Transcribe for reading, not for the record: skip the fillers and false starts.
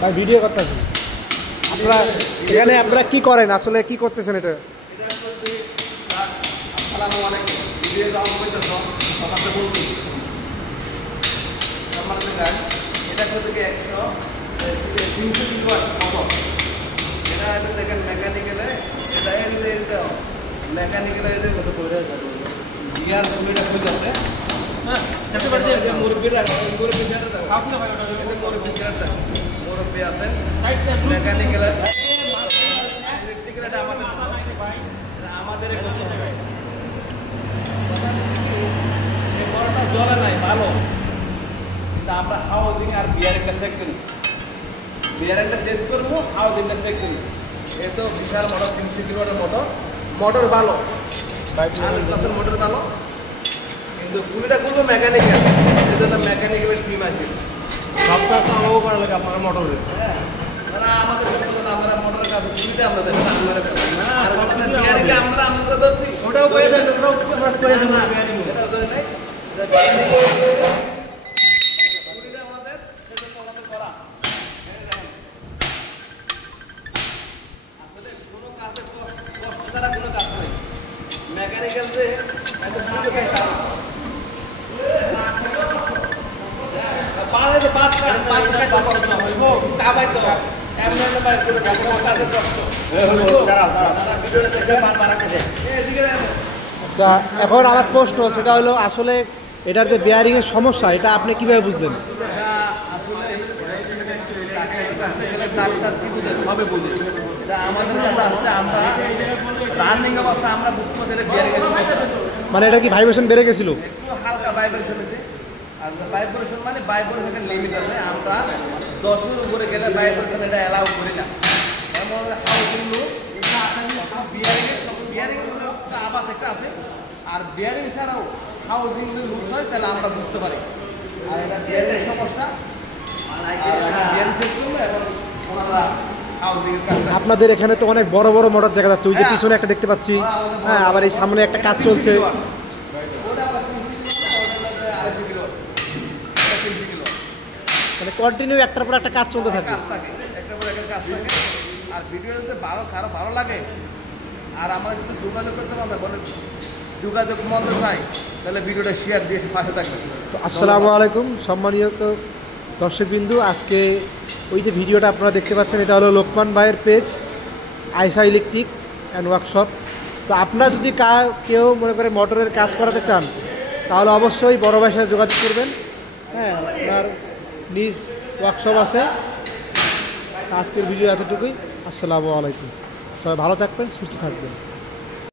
ভাই ভিডিও করতেছেন আপনারা এখানে আপনারা কি করেন আসলে কি করতেছেন এটা এটা করতে গিয়ে 100 300 কিলো আছে এটা দেখেন মেকানিক্যালে এটা এদিকে মেকানিক্যালে এদের মতো করে গিয়ার কমিটা খুলে আছে হ্যাঁ সেটা বাদ দিয়ে মুরগিটা দাও আপনি ভাই এটা মুরগিটা মুরগি আছে মেকানিক্যালে ইলেকট্রিক্যালটা আমাদের ভাই আমাদের এই মোটরটা জ্বলে নাই ভালো কিন্তু আমরা হাউজিং আর বিয়ারিংটা চেক করি বিয়ারিংটা চেক করবো হাউজিংটা চেক করি এই তো বিশাল মোটর 300 কিলোর মোটর ভালো মোটর ভালো কিন্তু পুলিটা করবো মেকানিক্যাল এই জন্য মেকানিক্যালের টিম আছে সবটা তো আমাকেও করা লাগে আপনার মোটরের হ্যাঁ আমাদের আমরা মোটরের কাজ পুলিটা আমরা দেবো আমরা বিয়ারিংটা আমরা ধরছি ওটাও করে দেন ওটাও করে দেন বিয়ারিং এটা ধরে নাই মেকানিক্যাল যে এত সুযোগ হয় তা পারে তো বাদ কাটা করতে হইব চাবাই তো এমন না বাইরে করে কাজে কষ্ট দাঁড়া ভিডিওটা দেখে মান বাড়াতে দে এদিকে আচ্ছা এখন আমার প্রশ্ন সেটা হলো আসলে এটার যে বেয়ারিং এর সমস্যা এটা আপনি কিভাবে বুঝলেন ভাবে বুঝি এটা আমাদের কাছে আসছে আমরা রানিং অবস্থা আমরা বুঝতে পারি বিয়ারিং এর সমস্যা মানে এটা কি ভাইব্রেশন বেড়ে গেছিল একটু হালকা ভাইব্রেশন আছে আর ভাইব্রেশন মানে ভাইব্রেশনের লিমিট আছে আমরা 10 এর উপরে গেলে ভাইব্রেশন এটা এলাও করি না এমন হাউজিং লোক বিয়ারিং হলো আবাস একটা আছে আর বিয়ারিং ছাড়াও হাউজিং লুজ হয় তাহলে আমরা বুঝতে পারি আর এটা বিয়ারিং সমস্যা বিয়ারিং সিস্টেম এবং ওনারা আপনাদের এখানে তো অনেক বড় বড় মোটর দেখা যাচ্ছে ওই যে পিছনে একটা দেখতে পাচ্ছি হ্যাঁ আবার এই সামনে একটা কাজ চলছে মানে কন্টিনিউ একটার পর একটা কাজ চলতে থাকে আর ভিডিও যদি ভালো লাগে আর আমরা যদি যোগাযোগ করতে পারবো বলে যোগাযোগ মন্দ চাই তাহলে ভিডিওটা শেয়ার দিয়ে পাশে থাকবে তো আসসালামু আলাইকুম সম্মানীয় তো দর্শকবিন্দু আজকে ওই যে ভিডিওটা আপনারা দেখতে পাচ্ছেন এটা হলো লোকমান ভাইয়ের page Ayesha electric and workshop তো আপনারা যদি কেউ মনে করে মোটরের কাজ করাতে চান তাহলে অবশ্যই বড় ভাইয়ের সাথে যোগাযোগ করবেন হ্যাঁ আপনার নিজ ওয়ার্কশপ আছে আজকের ভিডিও এতটুকুই আসসালামু আলাইকুম সবাই ভালো থাকবেন সুস্থ থাকবেন